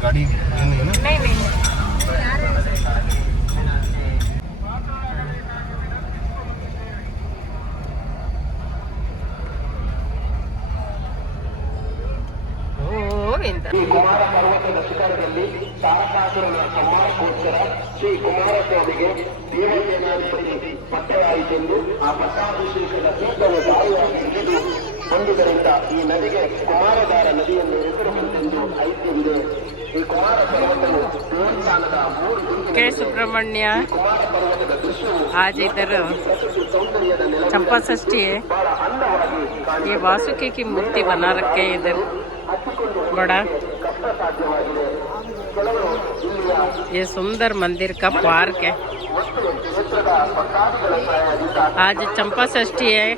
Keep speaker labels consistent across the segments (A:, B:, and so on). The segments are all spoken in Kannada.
A: गाड़ी ये नहीं ना
B: नहीं नहीं ಗೋವಿಂದ
C: ಈ ಕುಮಾರ ಪರ್ವತದ ಶಿಖರದಲ್ಲಿ ತಾರಕಾಸುರನ ಸಂಹಾರಕ್ಕೋಸ್ಕರ ಶ್ರೀ ಕುಮಾರಸ್ವಾಮಿಗೆ ದೇವಸೇನಾಧಿಪತಿ ಪಟ್ಟವಾಯಿತೆಂದು ಆ ಪಟ್ಟಾಭಿಷೇಕದ ತೀರ್ಥವು ಬಾಯಿಯಾಗಿ ಹಿಡಿದು ಹೊಂದುವುದರಿಂದ ಈ ನದಿಗೆ ಕುಮಾರಧಾರ ನದಿಯನ್ನು ಹೆಸರು ಬಂತೆಂದು ಐತಿಹ್ಯವಿದೆ
B: के सुब्रमण्य, आज इधर चंपा षष्ठी है। ये वासुकी की मूर्ति बना रखे है इधर। बड़ा। ये सुंदर मंदिर का पार्क है। आज चंपा षष्ठी है।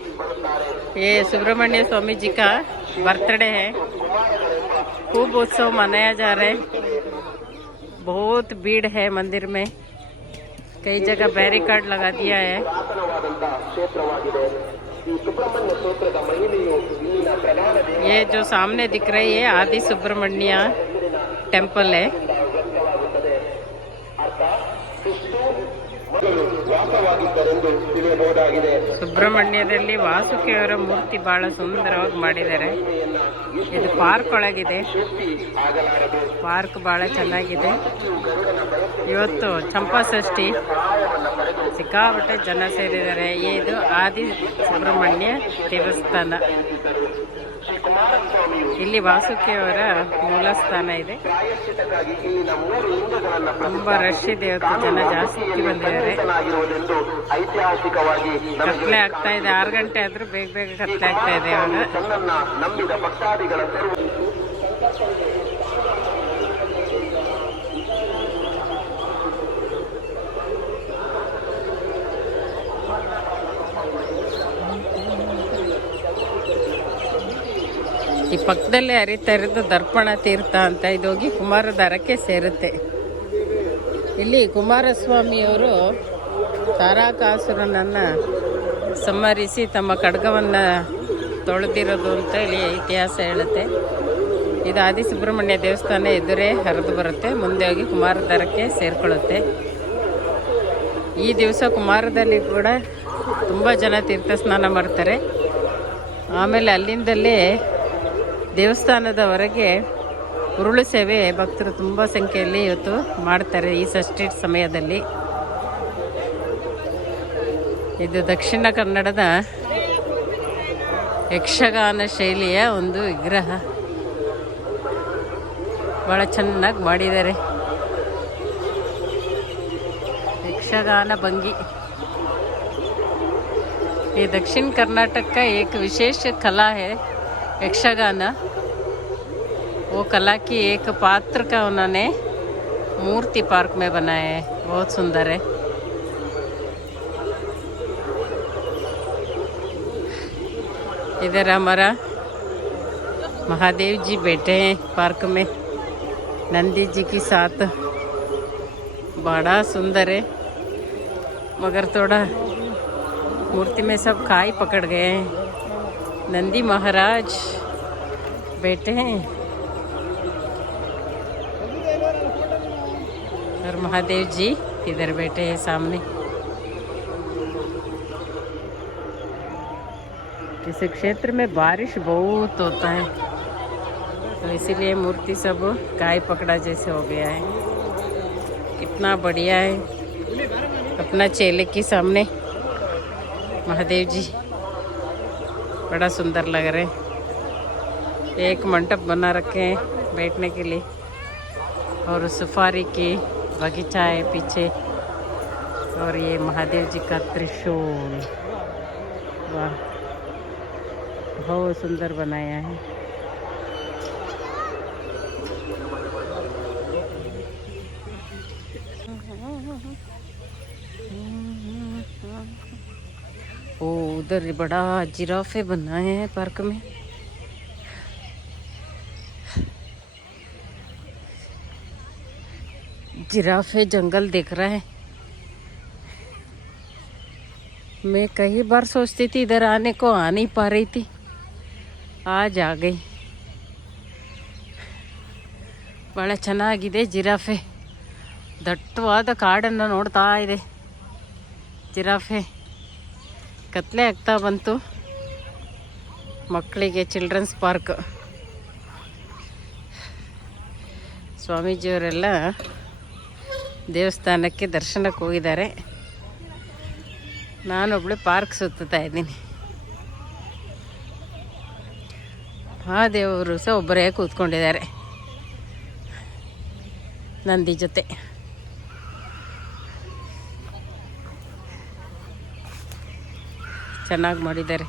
B: ये सुब्रमण्य स्वामी जी का बर्थडे है। खूब उत्सव मनाया जा रहा है। बहुत भीड़ है मंदिर में। कई जगह बैरिकेड लगा दिया है। ये जो सामने दिख रही है, आदि सुब्रमण्य टेंपल है।
C: ವಾಸವಾಗಿದ್ದರೆಂದು ತಿಳಿಯಬಹುದಾಗಿದೆ.
B: ಸುಬ್ರಹ್ಮಣ್ಯದಲ್ಲಿ ವಾಸುಕಿಯವರ ಮೂರ್ತಿ ಬಹಳ ಸುಂದರವಾಗಿ ಮಾಡಿದ್ದಾರೆ. ಇದು ಪಾರ್ಕ್ ಒಳಗಿದೆ. ಪಾರ್ಕ್ ಬಹಳ ಚೆನ್ನಾಗಿದೆ. ಇವತ್ತು ಚಂಪಾ ಷಷ್ಟಿ ಸಿಕ್ಕಾಪಟ್ಟೆ ಜನ ಸೇರಿದ್ದಾರೆ. ಇದು ಆದಿ ಸುಬ್ರಹ್ಮಣ್ಯ ದೇವಸ್ಥಾನ. ಇಲ್ಲಿ ವಾಸುಕಿಯವರ ಮೂಲ ಸ್ಥಾನ ಇದೆ. ತುಂಬಾ ರಶ್ ಇದೆ ಇವತ್ತು ಜನ ಜಾಸ್ತಿ ಬಂದಿದ್ದಾರೆ. ಕತ್ಲೆ ಆಗ್ತಾ ಇದೆ. ಆರು ಗಂಟೆ ಆದ್ರೂ ಬೇಗ ಬೇಗ ಕತ್ಲೆ ಆಗ್ತಾ ಇದೆ ಇವಾಗ. ಈ ಪಕ್ಕದಲ್ಲೇ ಹರಿತಾ ಇರೋದು ದರ್ಪಣ ತೀರ್ಥ ಅಂತ ಇದೋಗಿ ಕುಮಾರಧಾರಕ್ಕೆ ಸೇರುತ್ತೆ. ಇಲ್ಲಿ ಕುಮಾರಸ್ವಾಮಿಯವರು ತಾರಾಕಾಸುರನನ್ನ ಸಂಹರಿಸಿ ತಮ್ಮ ಖಡ್ಗವನ್ನ ತೊಳೆದಿರೋದು ಅಂತ ಇಲ್ಲಿ ಇತಿಹಾಸ ಹೇಳುತ್ತೆ. ಇದು ಆದಿಸುಬ್ರಹ್ಮಣ್ಯ ದೇವಸ್ಥಾನ ಎದುರೇ ಹರಿದು ಬರುತ್ತೆ. ಮುಂದೆ ಹೋಗಿ ಕುಮಾರಧಾರಕ್ಕೆ ಸೇರ್ಕೊಳ್ಳುತ್ತೆ. ಈ ದಿವಸ ಕುಮಾರದಲ್ಲಿ ಕೂಡ ತುಂಬ ಜನ ತೀರ್ಥ ಸ್ನಾನ ಮಾಡ್ತಾರೆ. ಆಮೇಲೆ ಅಲ್ಲಿಂದಲೇ ದೇವಸ್ಥಾನದವರೆಗೆ ಹೊರಗೆ ಉರುಳು ಸೇವೆ ಭಕ್ತರು ತುಂಬ ಸಂಖ್ಯೆಯಲ್ಲಿ ಇವತ್ತು ಮಾಡ್ತಾರೆ ಈ ಷಷ್ಠಿ ಸಮಯದಲ್ಲಿ. ಇದು ದಕ್ಷಿಣ ಕನ್ನಡದ ಯಕ್ಷಗಾನ ಶೈಲಿಯ ಒಂದು ವಿಗ್ರಹ. ಭಾಳ ಚೆನ್ನಾಗಿ ಮಾಡಿದ್ದಾರೆ. ಯಕ್ಷಗಾನ ಭಂಗಿ. ಈ ದಕ್ಷಿಣ ಕರ್ನಾಟಕ ಏಕ ವಿಶೇಷ ಕಲಾ ಹೇ यक्षगान वो कला की एक पात्र का उन्होंने मूर्ति पार्क में बनाया है बहुत सुंदर है इधर हमारा महादेव जी बैठे हैं पार्क में नंदी जी के साथ बड़ा सुंदर है मगर थोड़ा मूर्ति में सब खाई पकड़ गए हैं नंदी महाराज बैठे हैं। और महादेव जी इधर बैठे हैं सामने? इस क्षेत्र में बारिश बहुत होता है तो इसीलिए मूर्ति सब गाय पकड़ा जैसे हो गया है। कितना बढ़िया है, अपना चेले के सामने। महादेव जी। बड़ा सुंदर लग रहे एक मंडप बना रखे हैं बैठने के लिए। और सुपारी की बगीचा है पीछे। और ये महादेव जी का त्रिशूल। वाह, बहुत सुंदर बनाया है। ओ, उधर बड़ा जिराफे बनाए हैं पार्क में। जिराफे जंगल देख रहा है। मैं कई बार सोचती थी इधर आने को आ नहीं पा रही थी। आज आ गई। बड़ा ಚೆನ್ನಾಗಿದೆ जिराफे। दट्टवाद ಕಾಡನ್ನು नोड़ता है जिराफे। ಕತ್ಲೆ ಆಗ್ತಾ ಬಂತು. ಮಕ್ಕಳಿಗೆ ಚಿಲ್ಡ್ರನ್ಸ್ ಪಾರ್ಕ್ ಸ್ವಾಮೀಜಿಯವರೆಲ್ಲ ದೇವಸ್ಥಾನಕ್ಕೆ ದರ್ಶನಕ್ಕೆ ಹೋಗಿದ್ದಾರೆ. ನಾನೊಬ್ಳು ಪಾರ್ಕ್ ಸುತ್ತಾ ಇದ್ದೀನಿ. ಮಹಾದೇವರು ಸಹ ಒಬ್ಬರೇ ಕೂತ್ಕೊಂಡಿದ್ದಾರೆ. ನಂದಿ ಜೊತೆ. ಚೆನ್ನಾಗಿ ಮಾಡಿದ್ದಾರೆ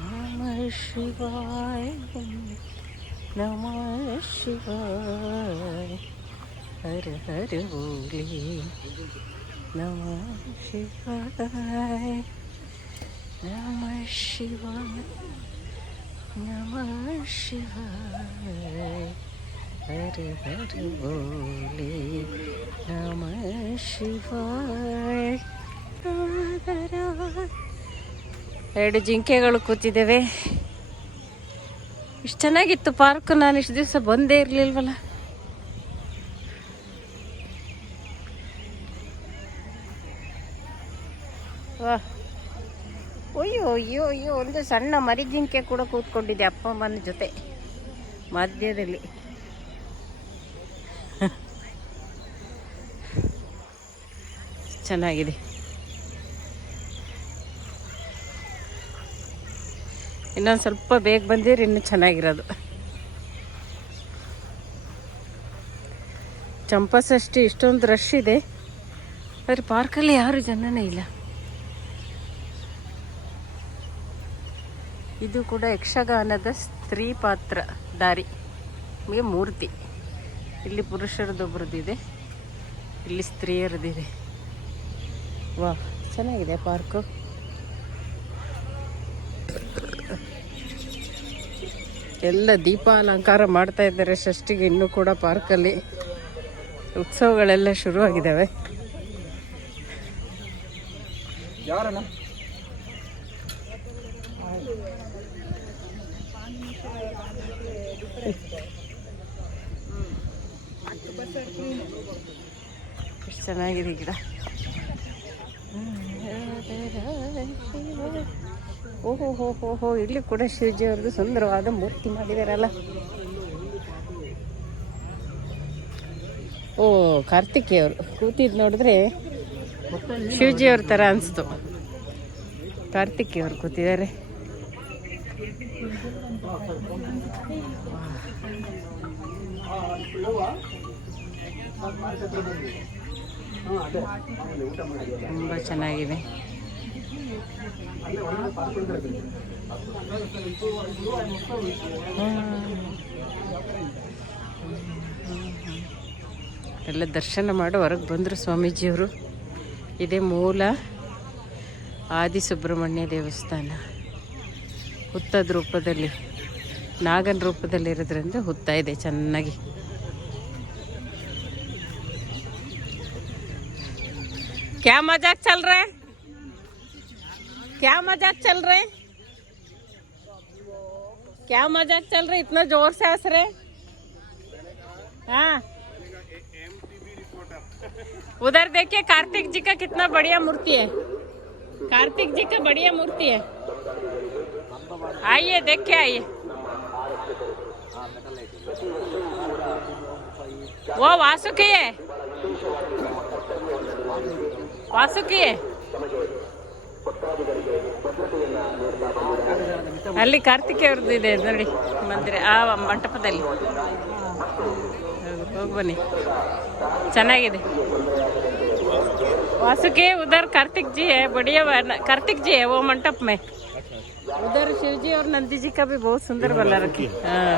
B: ನಮಃ ಶಿವಾಯ ನಮಃ ಶಿವಾಯ ಹರ ಹರ ಬೋಲೆ ನಮಃ ಶಿವಾಯ ನಮಃ ಶಿವಾಯ ನಮಃ ಶಿವಾಯ ಹರ ಹರ ಬೋಲೆ ನಮಃ ಶಿವಾಯ ಎರಡು ಜಿಂಕೆಗಳು ಕೂತಿದ್ದೇವೆ. ಇಷ್ಟು ಚೆನ್ನಾಗಿತ್ತು ಪಾರ್ಕ್ ನಾನು ಇಷ್ಟು ದಿವಸ ಬಂದೇ ಇರಲಿಲ್ವಲ್ಲ? ಅಯ್ಯೋ ಅಯ್ಯೋ ಅಯ್ಯೋ, ಒಂದು ಸಣ್ಣ ಮರಿ ಜಿಂಕೆ ಕೂಡ ಕೂತ್ಕೊಂಡಿದೆ ಅಪ್ಪ ಅಮ್ಮನ ಜೊತೆ ಮಧ್ಯದಲ್ಲಿ. ಚೆನ್ನಾಗಿದೆ. ಇನ್ನೊಂದು ಸ್ವಲ್ಪ ಬೇಗ ಬಂದಿದ್ರೆ ಇನ್ನೂ ಚೆನ್ನಾಗಿರೋದು. ಚಂಪಾಷಷ್ಠಿ ಇಷ್ಟೊಂದು ರಶ್ ಇದೆ. ಆದರೆ ಪಾರ್ಕಲ್ಲಿ ಯಾರು ಜನನೇ ಇಲ್ಲ. ಇದು ಕೂಡ ಯಕ್ಷಗಾನದ ಸ್ತ್ರೀ ಪಾತ್ರ ದಾರಿ. ಮೂರ್ತಿ. ಇಲ್ಲಿ ಪುರುಷರದೊಬ್ಬರದಿದೆ ಇಲ್ಲಿ ಸ್ತ್ರೀಯರದಿದೆ ವಾ ಚೆನ್ನಾಗಿದೆ ಪಾರ್ಕು. ಎಲ್ಲ ದೀಪ ಅಲಂಕಾರ ಮಾಡ್ತಾ ಇದ್ದಾರೆ ಷಷ್ಟಿಗೆ ಇನ್ನೂ ಕೂಡ ಪಾರ್ಕಲ್ಲಿ. ಉತ್ಸವಗಳೆಲ್ಲ ಶುರುವಾಗಿದ್ದಾವೆ. ಚೆನ್ನಾಗಿದೆ ಗಿಡ. ಹೋ ಹೋ ಹೋ ಇಲ್ಲಿ ಕೂಡ ಶಿವಜಿ ಅವ್ರದ್ದು ಸುಂದರವಾದ ಮೂರ್ತಿ ಮಾಡಿದಾರಲ್ಲ. ಓ, ಕಾರ್ತಿಕೇಯವರು. ಕೂತಿದ್ ನೋಡಿದ್ರೆ ಶಿವಜಿ ಅವ್ರ ಥರ ಅನಿಸ್ತು. ಕಾರ್ತಿಕೇಯವರು ಕೂತಿದ್ದಾರೆ. ತುಂಬ ಚೆನ್ನಾಗಿದೆ. ಎಲ್ಲ ದರ್ಶನ ಮಾಡಿ ಹೊರಗೆ ಬಂದರು ಸ್ವಾಮೀಜಿಯವರು. ಇದೇ ಮೂಲ ಆದಿ ಸುಬ್ರಹ್ಮಣ್ಯ ದೇವಸ್ಥಾನ. ಹುತ್ತದ ರೂಪದಲ್ಲಿ, ನಾಗನ ರೂಪದಲ್ಲಿ ರೂಪದಲ್ಲಿರೋದ್ರಿಂದ ಹುತ್ತ ಇದೆ ಚೆನ್ನಾಗಿ. ಕ್ಯಾ ಮಜಾಕ್ ಚಲ್ರೆ? ಕ್ಯಾ ಮಜಾಕ್ ಚಲ್ರೆ? क्या मज़ाक चल रहा है? इतना ज़ोर से हंस रहे हाँ? उधर देखिए, कार्तिक जी का कितना बढ़िया मूर्ति है। कार्तिक जी का बढ़िया मूर्ति है। आइए देख के आइए। वो वासुकी है। वासुकी है। ಅಲ್ಲಿ ಕಾರ್ತಿಕೇ ಅವ್ರದ್ದು ಇದೆ ನೋಡಿ ಮಂದಿರ ಆ ಮಂಟಪದಲ್ಲಿ ಹೋಗಿ ಬನ್ನಿ ಚೆನ್ನಾಗಿದೆ वासुकी उधर कार्तिक जी है बढ़िया बना- कार्तिक जी है वो मंटप में उधर शिव जी और नंदी जी का भी बहुत सुंदर बना रखी हाँ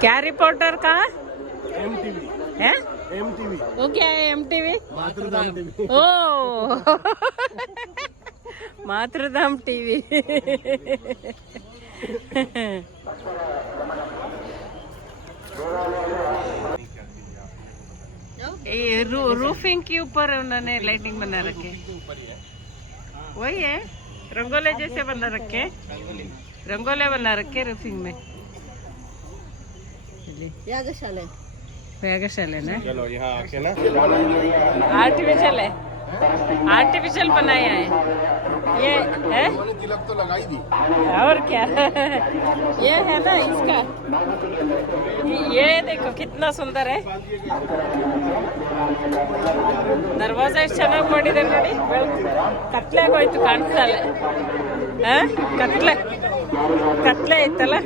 B: क्या रिपोर्टर का है
A: एमटीवी
B: वो क्या है एमटीवी
A: मातृधाम टीवी
B: ओ! मातृधाम टीवी ये रू, रूफिंग के ऊपर उन्होंने लाइटिंग बना रखे वही है रंगोले जैसे बना रखे रंगोले बना रखे रूफिंग में।
D: ಯಾಗಶಾಲೆ
B: यागशाला
A: चलो यहाँ आके ना
B: आर्टिफिशियल है आर्टिफिशियल बनाया है ये है
A: तिलक तो लगाई दी
B: और क्या ये है ना इसका ये देखो कितना सुंदर है ದರ್ವಾಜ ಎಷ್ಟು ಚೆನ್ನಾಗಿ ಮಾಡಿದೆ ನೋಡಿ ಕತ್ಲೆ ಆಗೋಯ್ತು ಕಾಣಿಸ್ತಲ್ಲ ಆ? ಕತ್ಲೆ ಕತ್ಲೆ ಐತಲ್ಲ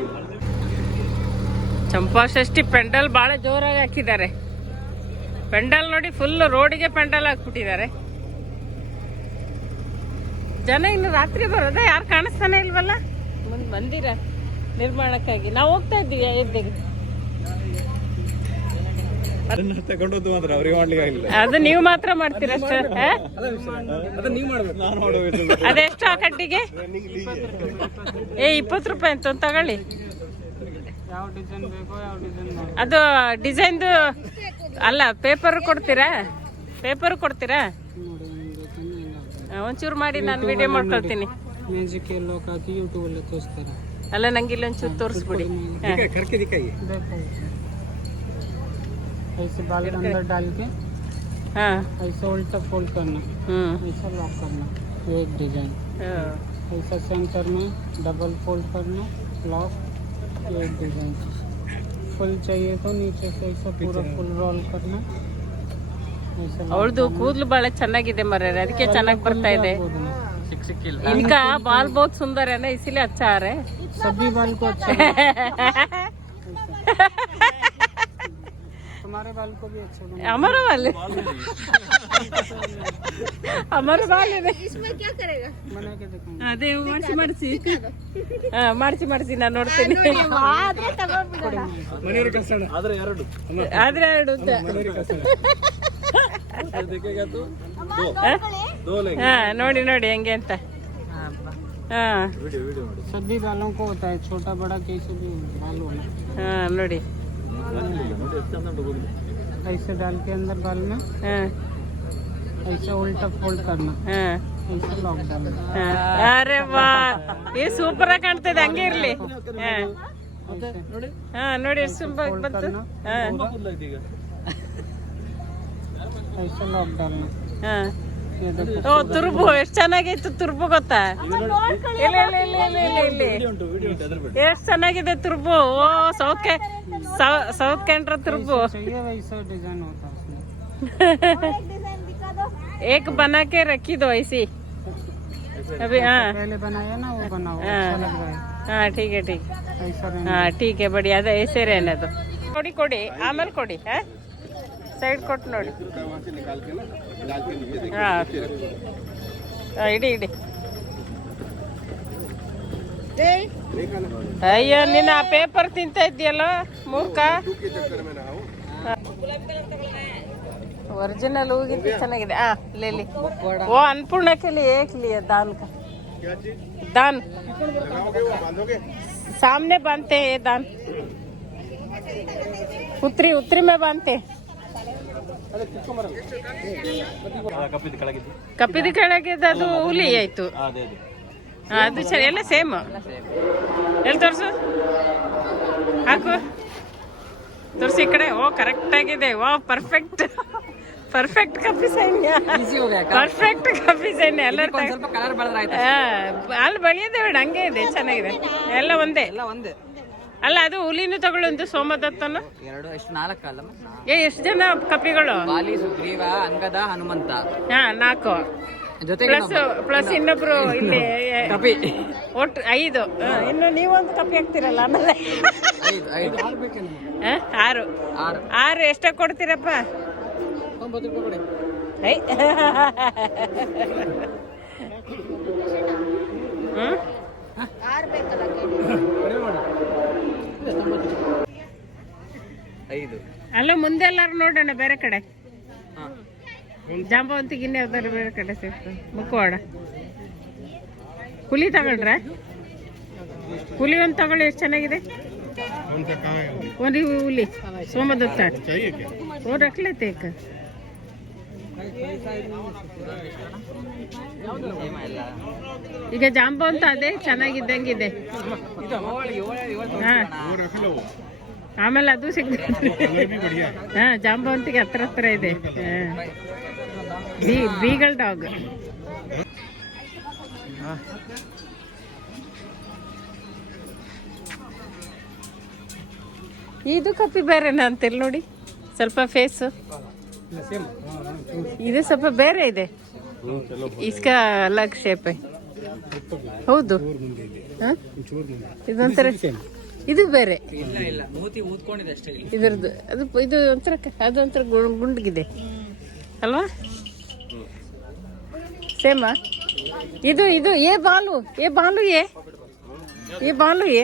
B: ಚಂಪಾಷಷ್ಠಿ ಪೆಂಡಲ್ ಭಾಳ ಜೋರಾಗಿ ಹಾಕಿದ್ದಾರೆ. ಪೆಂಡಲ್ ನೋಡಿ ಫುಲ್ ರೋಡಿಗೆ ಪೆಂಡಲ್ ಹಾಕ್ಬಿಟ್ಟಿದ್ದಾರೆ. ಜನ ಇನ್ನು ರಾತ್ರಿ ಬರೋದ ಯಾರು ಕಾಣಿಸ್ತಾನೆ ಇಲ್ವಲ್ಲ? ಮುಂದೆ ಮಂದಿರ ನಿರ್ಮಾಣಕ್ಕಾಗಿ. ನಾವು ಹೋಗ್ತಾ
A: ಮಾಡ್ಲಿಕ್ಕೆ ಆಗಿಲ್ಲ.
B: ಅದು ನೀವು ಮಾತ್ರ ಮಾಡ್ತೀರ ಅದೆಷ್ಟು ಆ ಕಡ್ಡಿಗೆ ಏ ಇಪ್ಪತ್ತು ರೂಪಾಯಿ ಅಂತ ಒಂದು ತಗೊಳ್ಳಿ ಅದು ಡಿಸೈನ್ದು ಅಲ್ಲ ಪೇಪರ್ ಕೊಡ್ತೀರಾ ಪೇಪರ್ ಕೊಡ್ತೀರಾ ಆ, ಒಂಚೂರು ಮಾಡಿ ನಾನು ವಿಡಿಯೋ ಮಾಡ್ಕೊಳ್ತೀನಿ
E: ಮ್ಯಾಜಿಕ್ ಎಲ್ಲೋ ಹಾಕಿ ಯೂಟ್ಯೂಬ್ ಅಲ್ಲಿ ತೋರಿಸ್ತಾರೆ
B: ಅಲ್ಲ ನಂಗೆ ಇಲ್ಲೊಂಚೂರು ತೋರಿಸ್ಬಿಡಿ ಹಾ.
A: ಕರ್ಕೆ ದಿಕ್ಕಾಗಿ
E: देखो ऐसे बाल के अंदर डाल के
B: ಹಾ
E: ऐसे उल्टा फोल्ड करना
B: ಹ್ಮ್
E: ऐसा लॉक करना ये एक डिजाइन
B: ಹಾ.
E: ऐसा सेंटर में डबल फोल्ड करना लॉक ये एक डिजाइन फुल चाहिए तो नीचे से ऐसा पूरा फुल रोल करना ऐसा lock
B: ಅವಳದು
E: करना।
B: ಕೂದಲು ಬಹಳ ಚೆನ್ನಾಗಿದೆ ಮರ್ರೆ ಅದಕ್ಕೆ ಚೆನ್ನಾಗಿ ಬರ್ತಾ ಇದೆ
E: बोलना।
B: इनका बाल बहुत सुंदर है ना इसीलिए अच्छा आ रहा है
E: सभी बाल को अच्छा तुम्हारे बाल को भी अच्छा बना
B: हमारा बाल हमारा बाल ಇದೆ
D: इसमें क्या करेगा
E: बना के दिखाऊंगा
B: ಅದೇ ಮಾಡಿಸಿ ಮಾಡಿಸಿ ಹಾ ಮಾಡಿಸಿ ಮಾಡಿಸಿ ನಾನು ನೋಡ್ತೀನಿ
D: ಆದ್ರೆ ತಗೊಂಡ್ಬಿಡೋಣ
A: ಮನೆಯವ್ರ ಕಸಣ ಆದ್ರೆ ಎರಡು
B: ಆದ್ರೆ ಎರಡು ಉದ್ದ. ಹಾ ನೋಡಿ ನೋಡಿ ಹೆಂಗೆ ಅಂತ ಹಾ
A: ವಿಡಿಯೋ ವಿಡಿಯೋ ಮಾಡಿ
E: सभी बालों को होता है छोटा बड़ा कैसे भी बाल होना
B: ಹಾ ನೋಡಿ
A: ನೋಡಿ ಎಷ್ಟು ಚಂದ ಉಂಟು ಕೂದಲು.
E: ऐसे डाल के अंदर बाल में
B: ಹಾ
E: ऐसे उल्टा फोल्ड करना
B: ಹಾ
E: ऐसे लॉक डालना
B: ಹಾ. ಅರೆ ವಾ ಏ ಸೂಪರ್ ಆಗಿ ಕಾಣ್ತದೆ ಹಂಗೆ ಇರ್ಲಿ ಹಾ
E: ऐसे
B: ಹಾ ನೋಡಿ ಎಷ್ಟು ಸುಂಬ ಬಂತು ಹಾ
A: ಕೂದಲು ಐತೆ ಈಗ
E: ऐसे लॉक डालना
B: ಹಾ
E: ये देखो
B: ಓ ತುರುಬು ಎಷ್ಟು ಚೆನ್ನಾಗಿತ್ತು ತುರುಬು ಗೊತ್ತಾ ಇಲ್ಲ ಇಲ್ಲ ಇಲ್ಲ ಇಲ್ಲ ಇಲ್ಲ ಇಲ್ಲ ಇಲ್ಲಿ
A: ವಿಡಿಯೋ ಉಂಟು ವಿಡಿಯೋ ಉಂಟು ಅದ್ರ ಬಿಟ್ಟು
B: ಎಷ್ಟು ಚೆನ್ನಾಗಿದೆ ತುರುಬು ಓ ಸೌತ್ ಕೆ ಸೌತ್ ಕ್ಯಾಂಟ್ರ ತುರುಬು
E: चाहिए
B: एक बना के रखी दो ऐसी अभी हाँ
E: पहले बनाया ना वो बनाओ
B: हाँ।
E: अच्छा लग रहा है
B: हाँ ठीक है ठीक
E: ऐसा रहना
B: हाँ ठीक है बढ़िया ಅದೇ ऐसे रहने दो ಕೊಡಿ ಕೊಡಿ ಆಮೇಲೆ ಕೊಡಿ ಹಾ ಸೈಡ್ ಕೊಟ್ಟು ನೋಡಿ
A: वहाँ से निकाल के ना डाल के नीचे देखिए
B: ಹಾ ಹಾ, ಇಡಿ ಇಡಿ
A: देखा ना
B: ಅಯ್ಯೋ ನೀನು ಆ ಪೇಪರ್ ತಿಂತ ಇದ್ಯಲ್ಲ ಮೂರ್ಖ ಒರಿಜಿನಲ್ ಹೂಗಿಂತ ಚೆನ್ನಾಗಿದೆ ಆ ಲೇಲಿ ಓ ಅನ್ನಪೂರ್ಣ के लिए एक लिए दान का
A: क्या चीज
B: दान
A: लगाओगे वो बांधोगे
B: सामने बांधते हैं ये दान उतरी उतरी में बांधते हैं।
A: ಕಪ್ಪಿದ ಕೆಳಗಿದ್ದು
B: ಕಪ್ಪಿದ ಕೆಳಗೆ ಅದು ಹುಲಿ ಆಯ್ತು
A: ಅದೇ ಅದೇ
B: ಹಾ, ಅದು ಸರಿ ಎಲ್ಲ ಸೇಮ್ ಎಲ್ಲಿ ತೋರ್ಸು ಹಾಕು ತೋರ್ಸು ಈ ಕಡೆ ಓ ಕರೆಕ್ಟ್ ಆಗಿದೆ ವಾ ಪರ್ಫೆಕ್ಟ್ ಪರ್ಫೆಕ್ಟ್ ಕಾಫಿ ಸೈನ್ಯ ಪರ್ಫೆಕ್ಟ್ ಕಾಫಿ ಸೈನ್ಯ ಎಲ್ಲ ಅಲ್ಲಿ ಬೆಳೆಯೋದೇ ಬೇಡ ಹಂಗೆ ಇದೆ ಚೆನ್ನಾಗಿದೆ. ಎಲ್ಲ ಒಂದೇ?
F: ಎಲ್ಲ ಒಂದೇ.
B: ಅಲ್ಲ ಅದು ಹುಲಿನೂ ತಗೊಳ್ಳೊಂದು ಸೋಮದತ್ತನ
F: ಎರಡು ಎಷ್ಟು ನಾಲ್ಕಲ್ಲ
B: ಏ ಎಷ್ಟು ಜನ ಕಪಿಗಳು
F: ಬಾಲಿ ಸುಗ್ರೀವ ಅಂಗದ ಹನುಮಂತ.
B: ಹಾ ನಾಲ್ಕು. ಪ್ಲಸ್ ಪ್ಲಸ್ ಇನ್ನೊಬ್ರು. ಇಲ್ಲಿ
F: ಕಪಿ.
B: ಒಟ್ಟು ಐದು. ಇನ್ನು ನೀವೊಂದು ಕಪಿ ಹಾಕ್ತಿರಲ್ಲ ಆಮೇಲೆ. ಆರು.
F: ಆರು.
B: ಆರು ಎಷ್ಟಾಗಿ ಕೊಡ್ತೀರಪ್ಪ?
E: ತೊಂಬತ್ತು ರೂಪಾಯಿ
B: ಐ ಅಲ್ಲ ಮುಂದೆಲ್ಲಾರು ನೋಡೋಣ ಬೇರೆ ಕಡೆ. ಜಾಂಬವಂತಿಗೆ ಇನ್ಯಾವ್ದಾರು ಬೇರೆ ಕಡೆ ಸಿಗ್ತದೆ. ಮುಕ್ಕೋಣ ಕುಲಿ ತಗೊಂಡ್ರೆ ಕುಲಿ ಒಂದು ತಗೊಳ್ಳಿ ಎಷ್ಟು ಚೆನ್ನಾಗಿದೆ? ಒಂದು ಹುಲಿ. ಸೋಮದತ್ತ. ಓ ರಕ್ಲೈತೆ ಈಗ ಜಾಂಬ ಅಂತ ಅದೇ ಚೆನ್ನಾಗಿದ್ದಂಗಿದೆ. ಆಮೇಲೆ ಅದು ಸಿಗ್ತದೆ. ಹಾ ಜಾಂಬವಂತಿಗೆ ಹತ್ರ ಹತ್ರ ಇದೆ. Beagle dog. ಇದು ಕಪ್ಪಿ ನಾನು ತಿರ್ಲಿ ನೋಡಿ. ಸ್ವಲ್ಪ ಫೇಸು ಇದು ಸ್ವಲ್ಪ ಬೇರೆ ಇದೆ. ಇಸ್ಕ ಅಲಗ್ ಶೇಪ್ ಹೌದು. ಹಾ? ಇದೊಂಥರ ಇದು ಬೇರೆ. ಇದ್ರದ್ದು ಅದು ಇದು ಒಂಥರ ಅದೊಂಥರ ಅದು ಗುಂಡ್ಗಿದೆ. ಅಲ್ವಾ? ಸೇಮಾ ಇದು ಇದು ಏ ಬಾಲು ಏ ಬಾಲು ಏ ಏ ಬಾಲು ಏ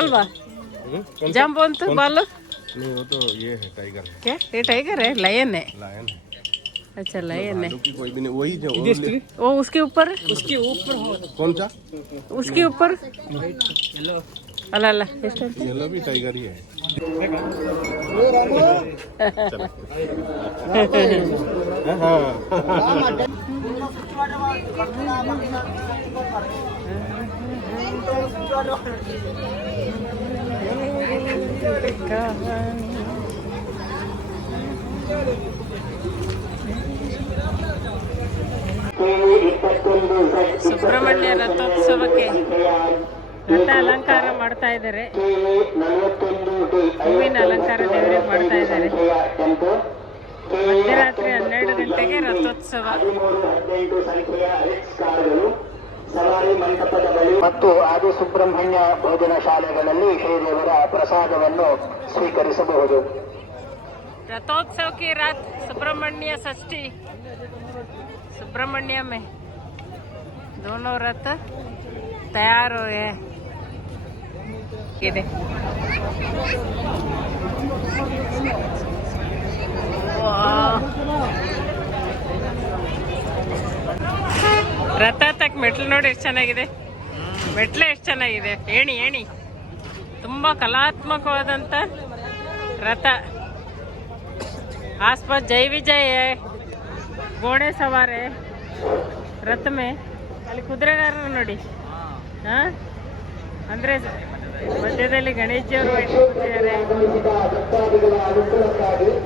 B: ಅಲ್ವಾ? ಜಾಂಬು ಅಂತ ಬಾಲು?
A: नहीं वो तो ये है टाइगर है।
B: क्या? ये टाइगर है? लायन है?
A: लायन है।
B: अच्छा लायन
A: मतलब है। कोई भी नहीं वही जो
B: वो उसके ऊपर?
F: उसके ऊपर
A: कौन सा?
B: उसके ऊपर? अला अला
A: येलो भी टाइगर ही है। हाँ।, हाँ।
B: ಸುಬ್ರಹ್ಮಣ್ಯ ರಥೋತ್ಸವಕ್ಕೆ ರಥ ಅಲಂಕಾರ ಮಾಡ್ತಾ ಇದ್ದಾರೆ. ಹೂವಿನ ಅಲಂಕಾರ ದೇವರಿಗೆ ಮಾಡ್ತಾ ಇದ್ದಾರೆ. ಮಧ್ಯರಾತ್ರಿ ಹನ್ನೆರಡು ಗಂಟೆಗೆ ರಥೋತ್ಸವ.
C: ಮತ್ತು ಆದಿ ಸುಬ್ರಹ್ಮಣ್ಯ ಭೋಜನ ಶಾಲೆಗಳಲ್ಲಿ ಶ್ರೀದೇವರ ಪ್ರಸಾದವನ್ನು ಸ್ವೀಕರಿಸಬಹುದು
B: रथोत्सव की रात सुब्रमण्य षष्ठी सुब्रमण्य में दोनों रथ तैयार हो गए हैं। ಇದೆ ವಾಹ್. ಮೆಟ್ಲು ನೋಡಿ ಎಷ್ಟು ಚೆನ್ನಾಗಿದೆ. ಮೆಟ್ಲು ಎಷ್ಟು ಚೆನ್ನಾಗಿದೆ. ಏಣಿ ಏಣಿ. ತುಂಬ ಕಲಾತ್ಮಕವಾದಂತ ರಥ. ಆಸ್ಪತ್ ಜೈ ವಿಜಯ ಗೋಡೆ ಸವಾರೆ. ರಥಮೆ ಅಲ್ಲಿ ಕುದುರೆಗಾರರು ನೋಡಿ. ಹಾಂ? ಅಂದರೆ ಮಧ್ಯದಲ್ಲಿ ಗಣೇಶಿಯವರು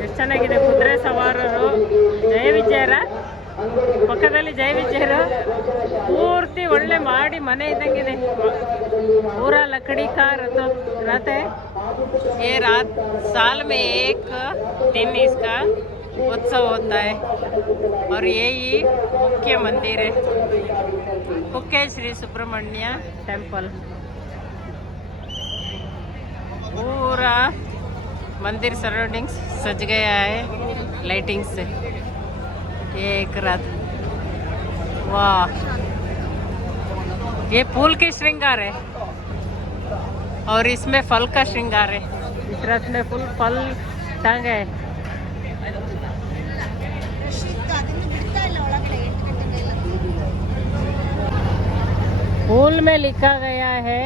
B: ಎಷ್ಟು ಚೆನ್ನಾಗಿದೆ ಕುದುರೆ ಸವಾರರು. ಜಯ ವಿಜಯರ. ಪಕ್ಕದಲ್ಲಿ ಜಯ ವಿಜಯರು ಪೂರ್ತಿ ಒಳ್ಳೆ ಮಾಡಿ ಮನೆ ಇದ್ದಂಗಿದೆ ಪೂರಾ ಲಕಡಿ का रथ रथ है ये रात साल में एक दिन इसका उत्सव होता है और यही मुख्य मंदिर है मुख्य श्री सुब्रमण्य टेम्पल पूरा मंदिर सराउंडिंग्स सज गया है लाइटिंग से ये एक रथ। वाह। ये फूल की श्रृंगार है। और इसमें फल का श्रृंगार है। इस रथ में फूल फल टांगे है। फूल में लिखा गया है,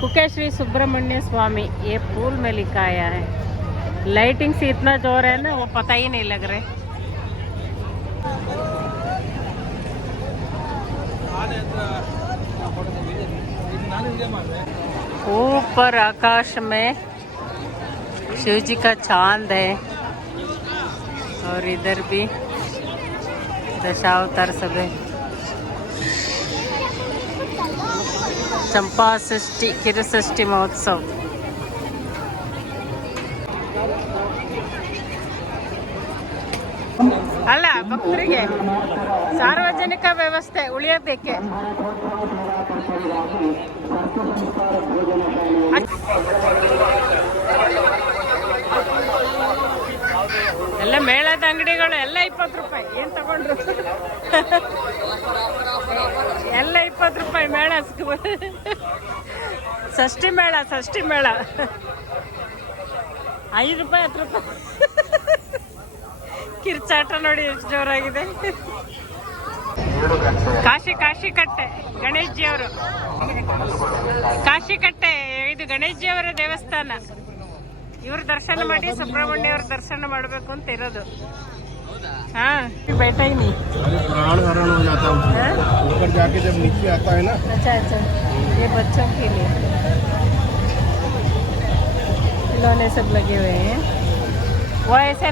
B: कुके श्री सुब्रमण्य स्वामी, ये फूल में लिखा गया है। लाइटिंग से इतना ज़ोर है ना, वो पता ही नहीं लग रहे ऊपर आकाश में शिव जी का चाँद है और इधर भी दशावतार सब है। चंपा षष्ठी किर षष्ठी महोत्सव। ಅಲ್ಲ, ಭಕ್ತರಿಗೆ ಸಾರ್ವಜನಿಕ ವ್ಯವಸ್ಥೆ ಉಳಿಯಬೇಕೆ? ಎಲ್ಲ ಮೇಳದ ಅಂಗಡಿಗಳು, ಎಲ್ಲ ಇಪ್ಪತ್ತು ರೂಪಾಯಿ. ಏನ್ ತಗೊಂಡ್ರು? ಎಲ್ಲ ಇಪ್ಪತ್ತು ರೂಪಾಯಿ ಮೇಳ. ಷಷ್ಠಿ ಮೇಳ ಷಷ್ಠಿ ಮೇಳ. ಐದು ರೂಪಾಯಿ, ಹತ್ತು ರೂಪಾಯಿ. ಕಿರ್ಚಾಟ ನೋಡಿ ಎಷ್ಟು ಜೋರಾಗಿದೆ ಏಳು ಗಂಟೆ
C: ಕಾಶಿ ಕಾಶಿ ಕಟ್ಟೆ ಗಣೇಶ್ ಜಿ ಅವರು ಕಾಶಿ ಕಟ್ಟೆ ಇದು ಗಣೇಶ್ ಜಿ ಅವರ ದೇವಸ್ಥಾನ ಇವ್ರ ದರ್ಶನ ಮಾಡಿ ಸುಬ್ರಹ್ಮಣ್ಯ ಅವ್ರ ದರ್ಶನ ಮಾಡಬೇಕು ಅಂತ ಇರೋದು ಹಾ बैठा ही नहीं
A: अरे प्राण हरण हो जाता है उसमें।
C: हाँ?
A: ऊपर जाके जब नीचे आता है ना
C: अच्छा अच्छा ये बच्चों के लिए खिलौने सब लगे हुए हैं वो ऐसे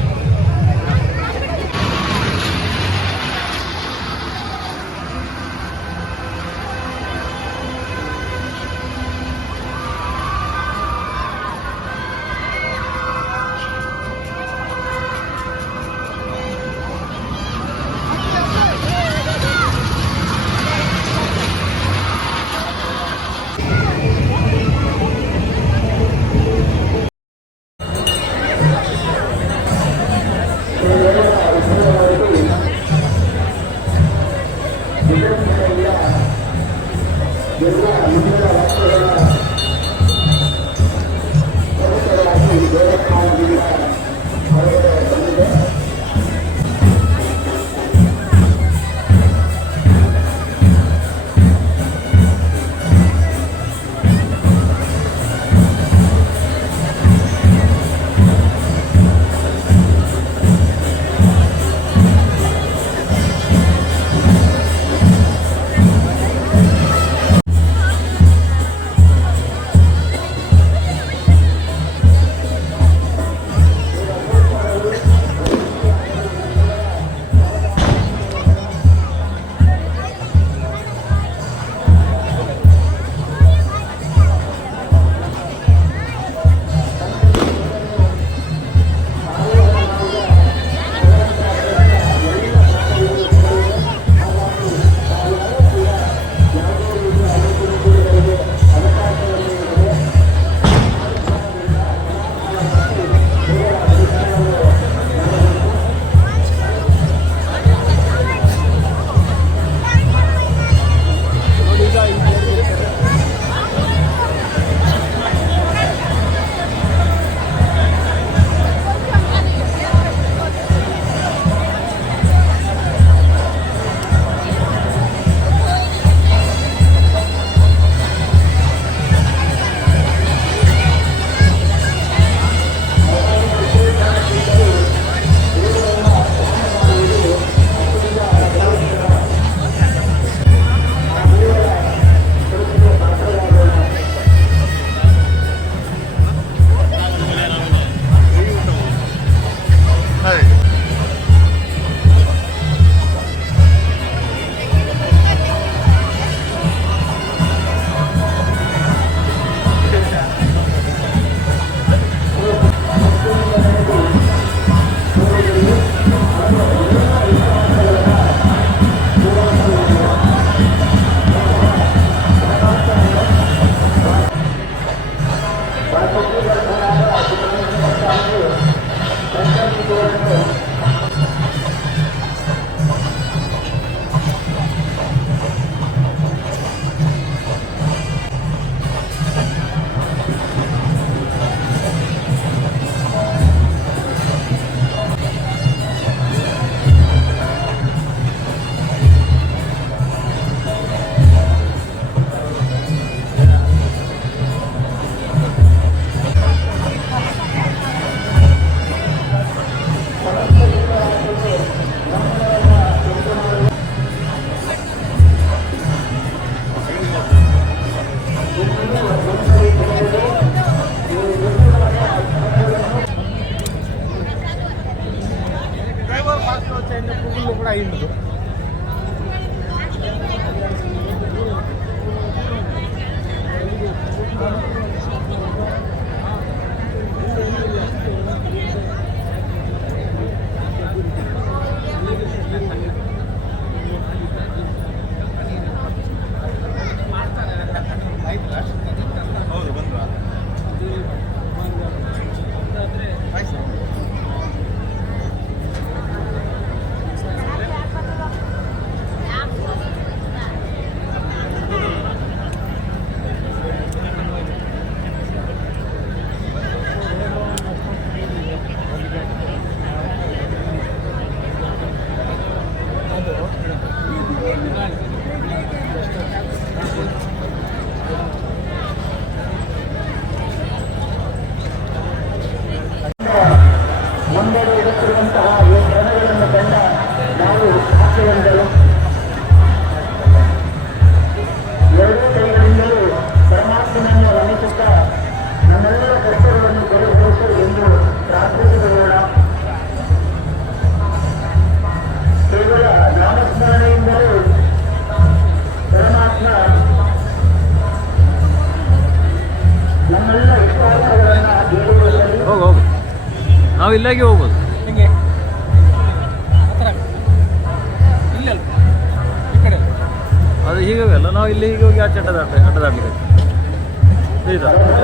G: ಅಲ್ಲ ನಾವು ಇಲ್ಲಿ ಹೀಗೆ ಹೋಗಿ ಆಚೆ ಅಡ್ಡದಾಟ ಅಡ್ಡದಾಡಲಿಕ್ಕೆ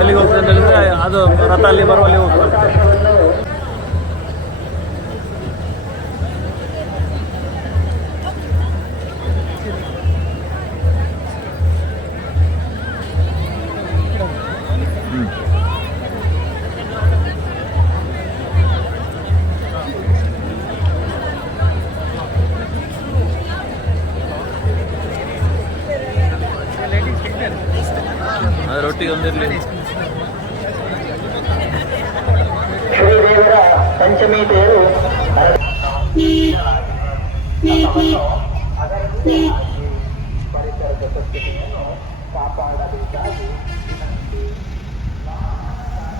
G: ಎಲ್ಲಿಗೆ ಹೋಗ್ತದೆ ಹೇಳಿದ್ರೆ ಅದು ರಥ ಅಲ್ಲಿ ಬರುವಲ್ಲಿ ಹೋಗ್ತದೆ.
C: ఖాళీగా ఉంది. పేరు